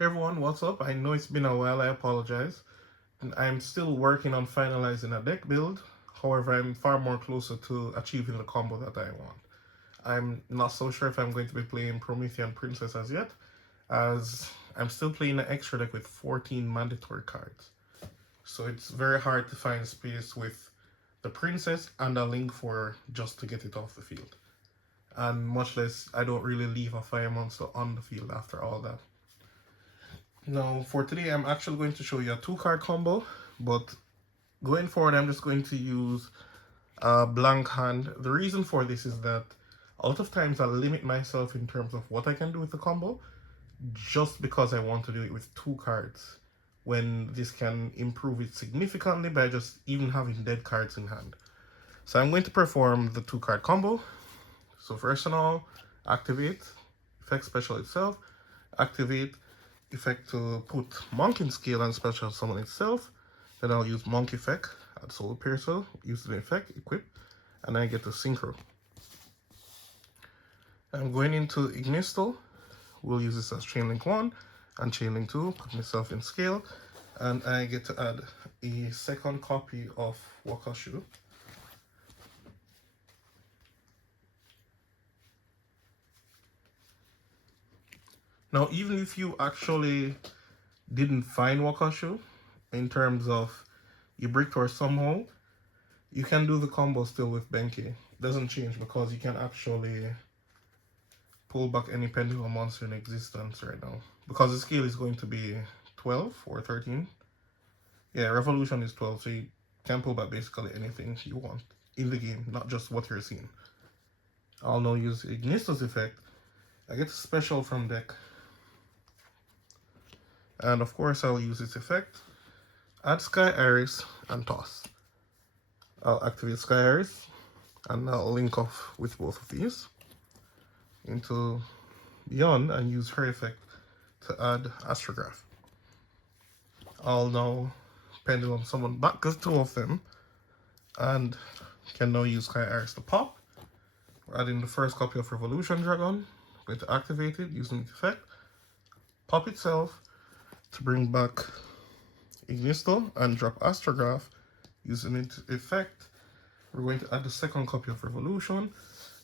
Hey everyone, what's up? I know it's been a while, I apologize. And I'm still working on finalizing a deck build. However, I'm far more closer to achieving the combo that I want. I'm not so sure if I'm going to be playing Promethean Princess as yet, as I'm still playing an extra deck with 14 mandatory cards. So it's very hard to find space with the Princess and a Link for just to get it off the field. And much less, I don't really leave a Fire Monster on the field after all that. Now, for today, I'm actually going to show you a 2-card combo, but going forward, I'm just going to use a blank hand. The reason for this is that a lot of times I limit myself in terms of what I can do with the combo, just because I want to do it with 2 cards, when this can improve it significantly by just even having dead cards in hand. So I'm going to perform the 2-card combo. So first and all, activate, effect special itself, activate, effect to put Monk in scale and special summon itself. Then I'll use Monk effect, add Soul Piercer, use the effect, equip, and I get the Synchro. I'm going into Ignisto. We'll use this as Chain Link 1 and Chain Link 2, put myself in scale, and I get to add a second copy of Wakashu. Now, even if you actually didn't find Wakashu, in terms of you bricked or somehow, you can do the combo still with Benkei. Doesn't change because you can actually pull back any pendulum monster in existence right now. Because the scale is going to be 12 or 13. Yeah, Revolution is 12, so you can pull back basically anything you want in the game, not just what you're seeing. I'll now use Ignisto's effect. I get a special from deck. And of course I'll use its effect. Add Sky Iris and toss. I'll activate Sky Iris and I'll link off with both of these into Beyond and use her effect to add Astrograph. I'll now Pendulum summon back the 2 of them and can now use Sky Iris to pop. We're adding the first copy of Revolution Dragon. I'm going to activate it using the effect. Pop itself to bring back Ignisto and drop Astrograph using its effect. We're going to add the second copy of Revolution.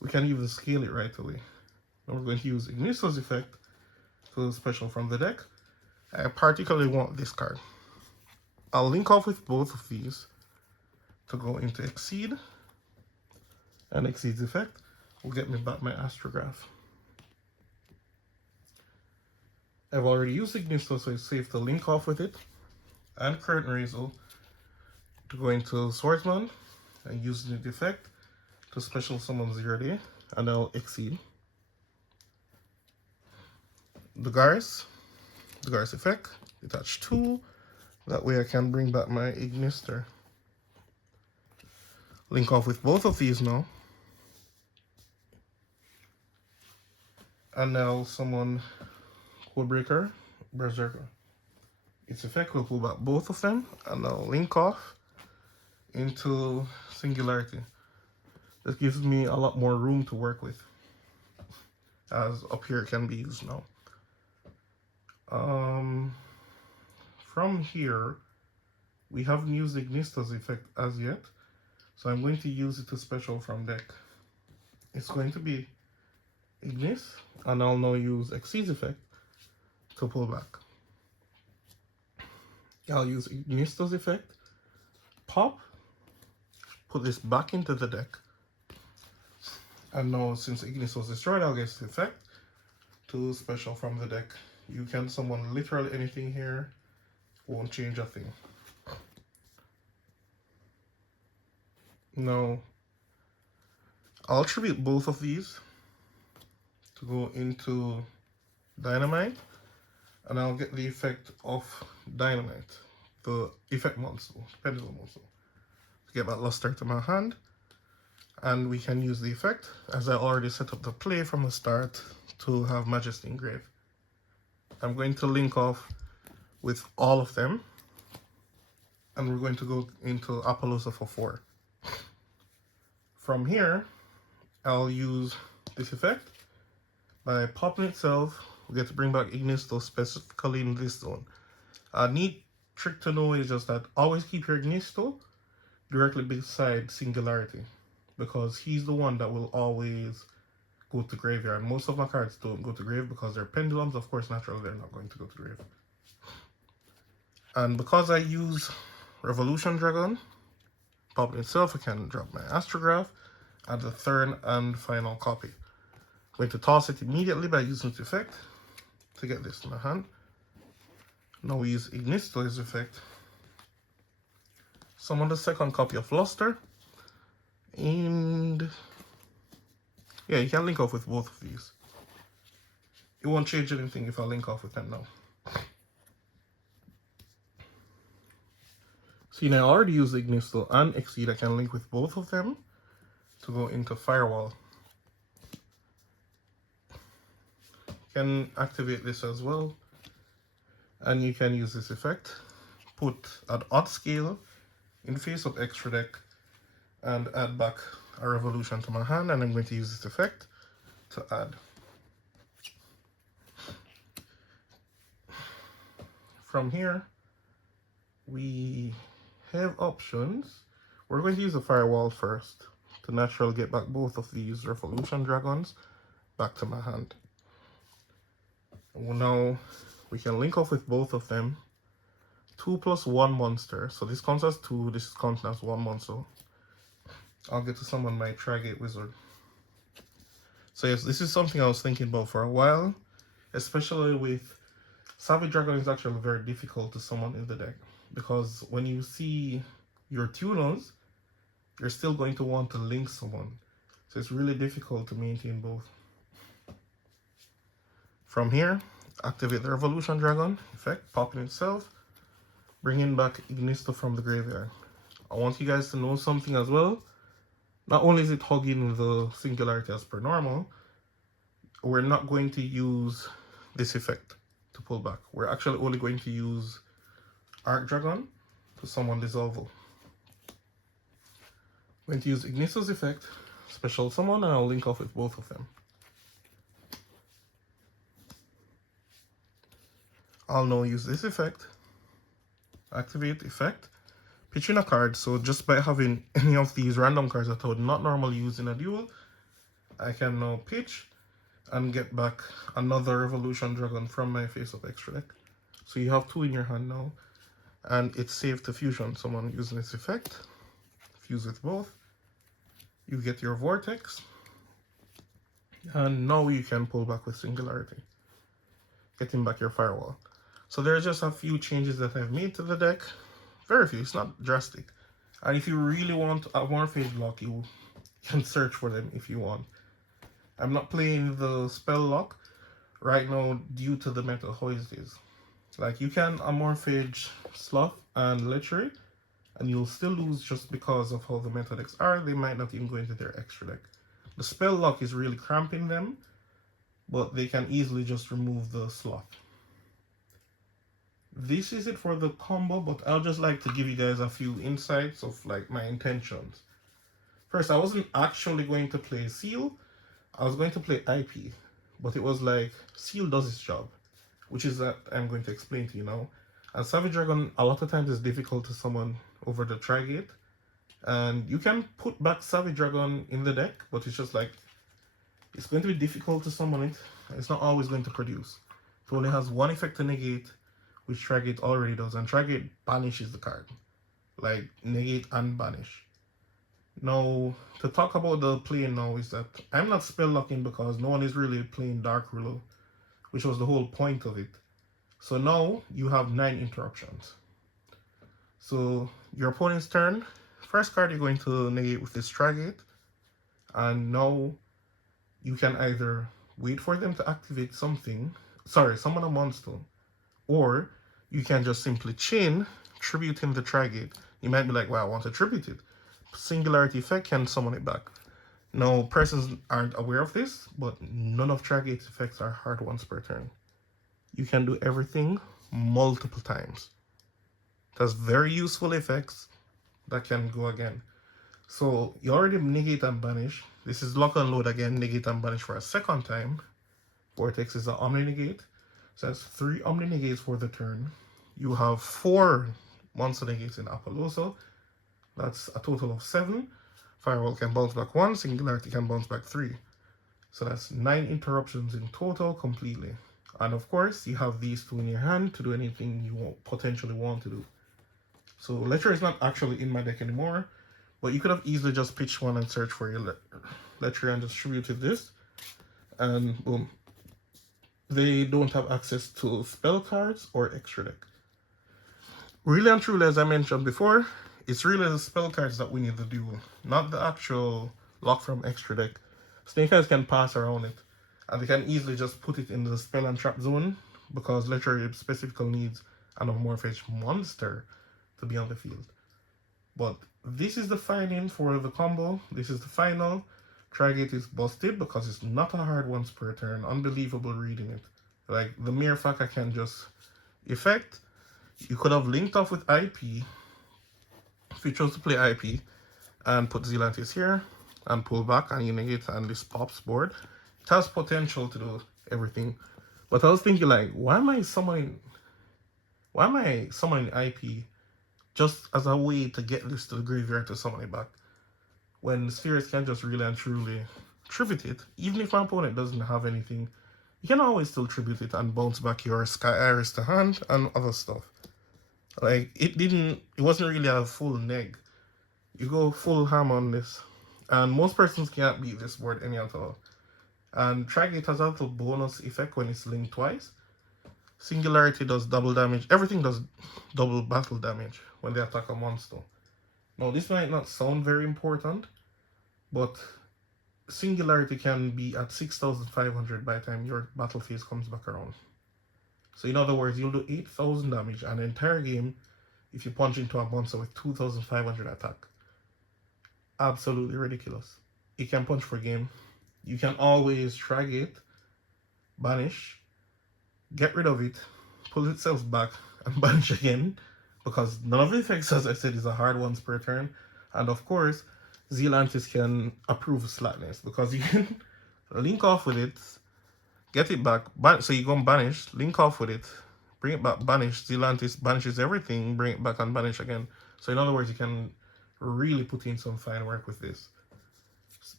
We can even scale it right away. Now we're going to use Ignisto's effect to special from the deck. I particularly want this card. I'll link off with both of these to go into Exceed. And Exceed's effect will get me back my Astrograph. I've already used Ignisto, so it's safe to link off with it. And Current Razor to go into Swordsman and use the effect to special summon 0 day, and I'll Exceed. The Gar's effect, detach 2, that way I can bring back my Ignister. Link off with both of these now. And now summon Codebreaker, Berserker. Its effect will pull back both of them, and I'll link off into Singularity. This gives me a lot more room to work with, as up here can be used now. From here, we haven't used Ignisto's effect as yet, so I'm going to use it to special from deck. It's going to be Ignis, and I'll now use Exceed's effect to pull back. I'll use Ignisto's effect, pop, put this back into the deck, and now since Ignis was destroyed, I'll get the effect to special from the deck. You can summon literally anything here, won't change a thing. Now, I'll attribute both of these to go into Dynamite, and I'll get the effect of Dynamite, the effect monster, Pendulum monster, to get that luster to my hand. And we can use the effect, as I already set up the play from the start, to have Majesty Engrave. I'm going to link off with all of them, and we're going to go into Appaloosa for 4. From here, I'll use this effect by popping itself we get to bring back Ignisto specifically in this zone. A neat trick to know is just that always keep your Ignisto directly beside Singularity, because he's the one that will always go to graveyard. Most of my cards don't go to grave because they're pendulums. Of course, naturally, they're not going to go to grave. And because I use Revolution Dragon, pop itself, I can drop my Astrograph, add the third and final copy. I'm going to toss it immediately by using its effect to get this in my hand. Now we use Ignisto's effect. Summon the second copy of Luster. And yeah, you can link off with both of these. It won't change anything if I link off with them now. See, now I already used Ignisto and Exceed. I can link with both of them to go into Firewall. You can activate this as well. And you can use this effect. Put at odd scale in face of extra deck and add back a Revolution to my hand, and I'm going to use this effect to add. From here, we have options. We're going to use a Firewall first to naturally get back both of these Revolution Dragons back to my hand. Well, now we can link off with both of them. 2 + 1 monster. So this counts as 2, this counts as 1 monster. I'll get to summon my Trigate Wizard. So yes, this is something I was thinking about for a while, especially with Savage Dragon is actually very difficult to summon in the deck, because when you see your tuners, you're still going to want to link someone. So it's really difficult to maintain both. From here, activate the Revolution Dragon effect, popping itself, bringing back Ignisto from the graveyard. I want you guys to know something as well. Not only is it hugging the Singularity as per normal, we're not going to use this effect to pull back. We're actually only going to use Arc Dragon to summon Dissolval. I'm going to use Ignisto's effect, special summon, and I'll link off with both of them. I'll now use this effect, activate effect, pitch in a card. So just by having any of these random cards that I would not normally use in a duel, I can now pitch and get back another Revolution Dragon from my face of extra deck. So you have 2 in your hand now, and it's safe to fusion someone using this effect. Fuse with both. You get your Vortex, and now you can pull back with Singularity, getting back your Firewall. So there's just a few changes that I've made to the deck. Very few, it's not drastic. And if you really want a Morphage block, you can search for them if you want. I'm not playing the spell lock right now due to the meta how it is. Like, you can Amorphage Sloth and Lechery, and you'll still lose just because of how the meta decks are. They might not even go into their extra deck. The spell lock is really cramping them, but they can easily just remove the Sloth. This is it for the combo, but I'll just like to give you guys a few insights of like my intentions. First, I wasn't actually going to play Seal. I was going to play IP, but it was like Seal does its job, which is that I'm going to explain to you now. And Savage Dragon a lot of times is difficult to summon over the Trigate, and you can put back Savage Dragon in the deck, but it's just like it's going to be difficult to summon it. It's not always going to produce. It only has one effect to negate, which Trigate already does, and Trigate banishes the card. Like, negate and banish. Now, to talk about the play now is that I'm not spell locking because no one is really playing Dark Ruler, which was the whole point of it. So now you have 9 interruptions. So your opponent's turn, first card you're going to negate with this Trigate, and now you can either wait for them to activate something, summon a monster, or you can just simply chain, tributing the Trigate. You might be like, well, I want to tribute it. Singularity effect can summon it back. Now, persons aren't aware of this, but none of Trigate's effects are hard once per turn. You can do everything multiple times. It has very useful effects that can go again. So you already negate and banish. This is lock and load again, negate and banish for a second time. Vortex is an Omni Negate. So that's 3 Omni Negates for the turn. You have 4 Monster Negates in Apolloso. That's a total of 7. Firewall can bounce back 1, Singularity can bounce back 3. So that's 9 interruptions in total completely. And of course, you have these 2 in your hand to do anything you potentially want to do. So Lecher is not actually in my deck anymore, but you could have easily just pitched one and searched for your Lecher and distributed this. And boom. They don't have access to spell cards or extra deck. Really and truly, as I mentioned before, it's really the spell cards that we need to do, not the actual lock from extra deck. Snake Eyes can pass around it, and they can easily just put it in the spell and trap zone because Lecher specifically needs an Amorphous monster to be on the field. But this is the finding for the combo. This is the final. Trigate is busted because it's not a hard once per turn. Unbelievable reading it. Like, the mere fact I can just effect. You could have linked off with IP if you chose to play IP and put Zealantis here and pull back and you negate and this pops board. It has potential to do everything. But I was thinking, like, why am I summoning IP just as a way to get this to the graveyard to summon it back? When Spheres can just really and truly tribute it, even if my opponent doesn't have anything, you can always still tribute it and bounce back your Sky Iris to hand and other stuff. Like, it wasn't really a full neg. You go full ham on this. And most persons can't beat this board any at all. And Trigate has a little bonus effect when it's linked twice. Singularity does double damage. Everything does double battle damage when they attack a monster. Now, this might not sound very important, but Singularity can be at 6,500 by the time your battle phase comes back around. So in other words, you'll do 8,000 damage an entire game if you punch into a monster with 2,500 attack. Absolutely ridiculous. It can punch for game. You can always Trigate, banish, get rid of it, pull itself back, and banish again. Because none of the effects, as I said, is a hard once per turn. And of course, Zealantis can approve slackness because you can link off with it, get it back. So you go and banish, link off with it, bring it back, banish. Zealantis banishes everything, bring it back and banish again. So in other words, you can really put in some fine work with this.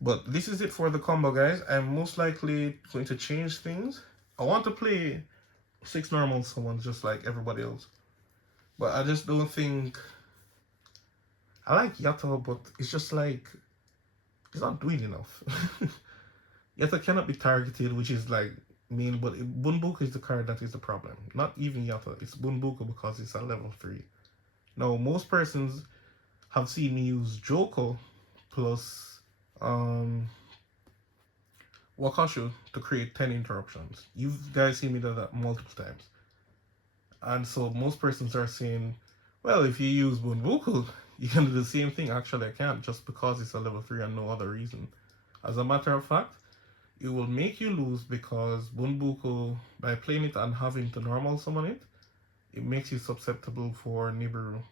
But this is it for the combo, guys. I'm most likely going to change things. I want to play 6 normal summons just like everybody else. But I just don't think... I like Yato, but it's just like... It's not doing enough. Yato cannot be targeted, which is like main, but Bunbuku is the card that is the problem. Not even Yato, it's Bunbuku because it's at level 3. Now, most persons have seen me use Joko plus Wakashu to create 10 interruptions. You guys see me do that multiple times. And so most persons are saying, well, if you use Bunbuku, you can do the same thing. Actually, I can't just because it's a level 3 and no other reason. As a matter of fact, it will make you lose because Bunbuku, by playing it and having to normal summon it, it makes you susceptible for Nibiru.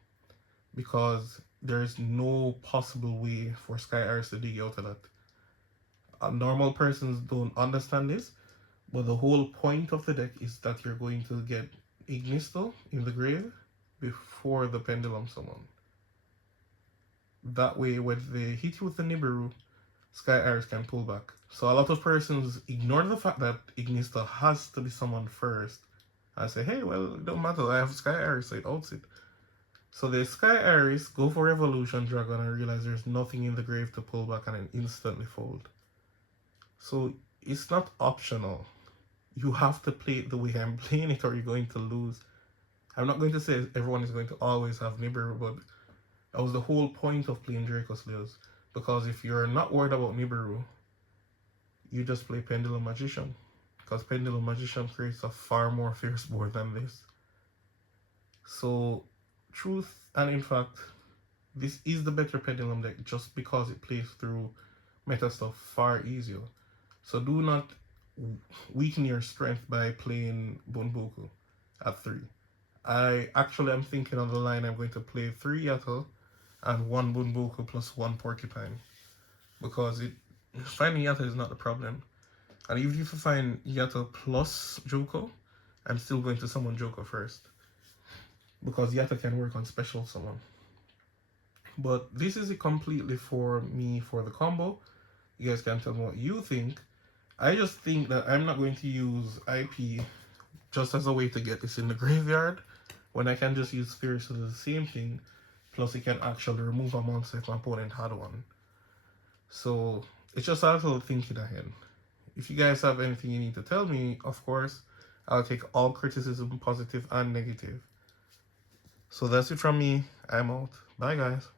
Because there's no possible way for Sky Iris to dig out of that. Normal persons don't understand this, but the whole point of the deck is that you're going to get Ignisto in the grave before the Pendulum summon. That way, when they hit you with the Nibiru, Sky Iris can pull back. So a lot of persons ignore the fact that Ignisto has to be summoned first. I say, hey, well, it don't matter, I have Sky Iris, so it outs it. So the Sky Iris, go for Evolution Dragon and realize there's nothing in the grave to pull back and then instantly fold. So it's not optional. You have to play it the way I'm playing it or you're going to lose. I'm not going to say everyone is going to always have Nibiru, but that was the whole point of playing Dracoslayers. Because if you're not worried about Nibiru, you just play Pendulum Magician. Because Pendulum Magician creates a far more fierce board than this. So, truth and in fact, this is the better Pendulum deck just because it plays through meta stuff far easier. So do not weaken your strength by playing Bunbuku at 3. I actually am thinking on the line I'm going to play 3 Yato and 1 Bunbuku plus 1 Porcupine. Because finding Yato is not the problem. And even if you find Yatta plus Joker, I'm still going to summon Joker first. Because Yatta can work on special summon. But this is it completely for me for the combo. You guys can tell me what you think. I just think that I'm not going to use IP just as a way to get this in the graveyard when I can just use Spirits to do the same thing. Plus it can actually remove a monster if my opponent had one. So it's just a little thinking ahead. If you guys have anything you need to tell me, of course, I'll take all criticism, positive and negative. So that's it from me. I'm out. Bye guys.